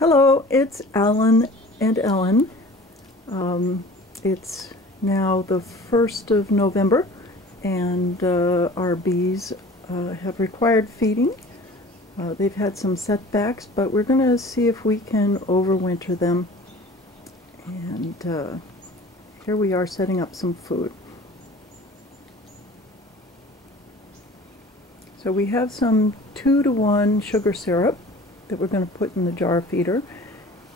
Hello, it's Alan and Ellen. It's now the 1st of November, and our bees have required feeding. They've had some setbacks, but we're going to see if we can overwinter them. And here we are setting up some food. So we have some 2-to-1 sugar syrup that we're going to put in the jar feeder,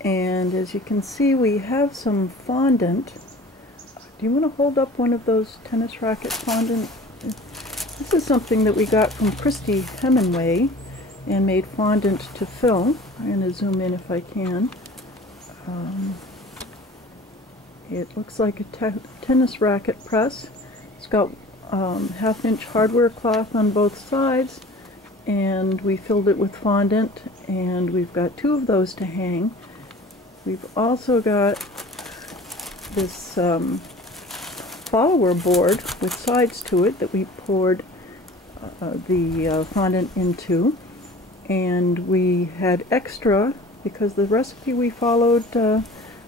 and as you can see we have some fondant. Do you want to hold up one of those tennis racket fondant? This is something that we got from Christy Hemingway and made fondant to fill. I'm going to zoom in if I can. It looks like a tennis racket press. It's got 1/2-inch hardware cloth on both sides, and we filled it with fondant, and we've got 2 of those to hang. We've also got this follower board with sides to it that we poured the fondant into, and we had extra because the recipe we followed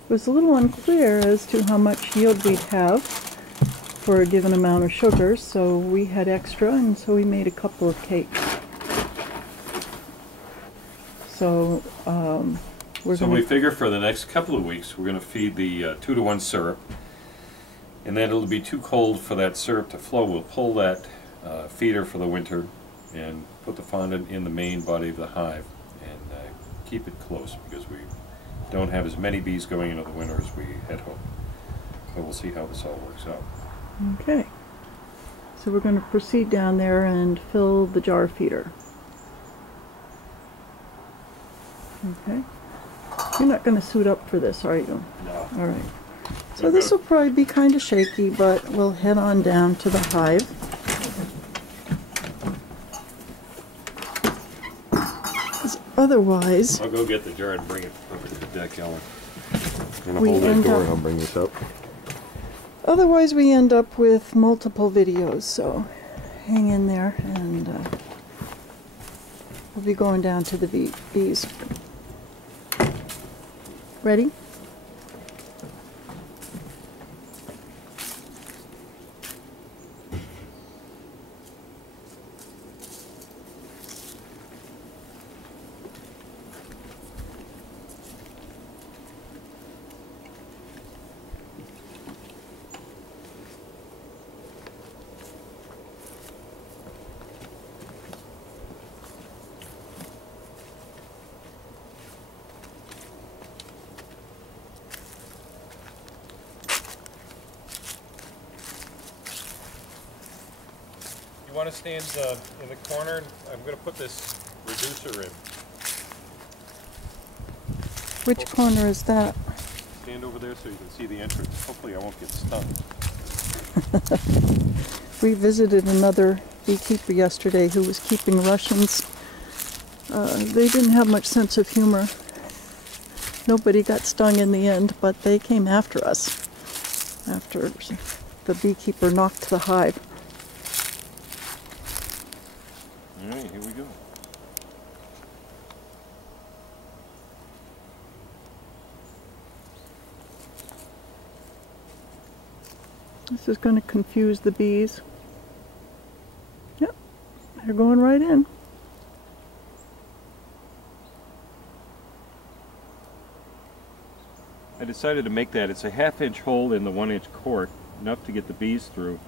was a little unclear as to how much yield we'd have for a given amount of sugar, so we had extra, and so we made a couple of cakes. So we figure for the next couple of weeks we're going to feed the 2-to-1 syrup, and then it'll be too cold for that syrup to flow. We'll pull that feeder for the winter and put the fondant in the main body of the hive and keep it close, because we don't have as many bees going into the winter as we had hoped. So we'll see how this all works out. Okay, so we're going to proceed down there and fill the jar feeder. Okay. You're not going to suit up for this, are you? No. All right. So this will probably be kind of shaky, but we'll head on down to the hive. 'Cause otherwise, I'll go get the jar and bring it over to the deck, Ellen. I'm going to we hold that end door up- and I'll bring this up. otherwise we end up with multiple videos, so hang in there, and we'll be going down to the bees. Ready? You want to stand in the corner? I'm going to put this reducer in. Which corner is that? Stand over there so you can see the entrance. Hopefully I won't get stung. We visited another beekeeper yesterday who was keeping Russians. They didn't have much sense of humor. Nobody got stung in the end, but they came after us after the beekeeper knocked the hive. Alright, here we go. This is going to confuse the bees. Yep, they're going right in. I decided to make that. It's a 1/2-inch hole in the 1-inch cord, enough to get the bees through,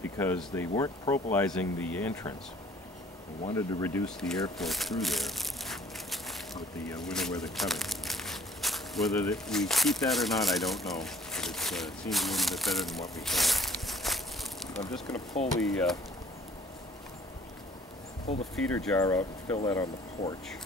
because they weren't propolizing the entrance. I wanted to reduce the airflow through there with the winter weather coming. Whether we keep that or not, I don't know, but it seems a little bit better than what we had. I'm just going to pull the feeder jar out and fill that on the porch.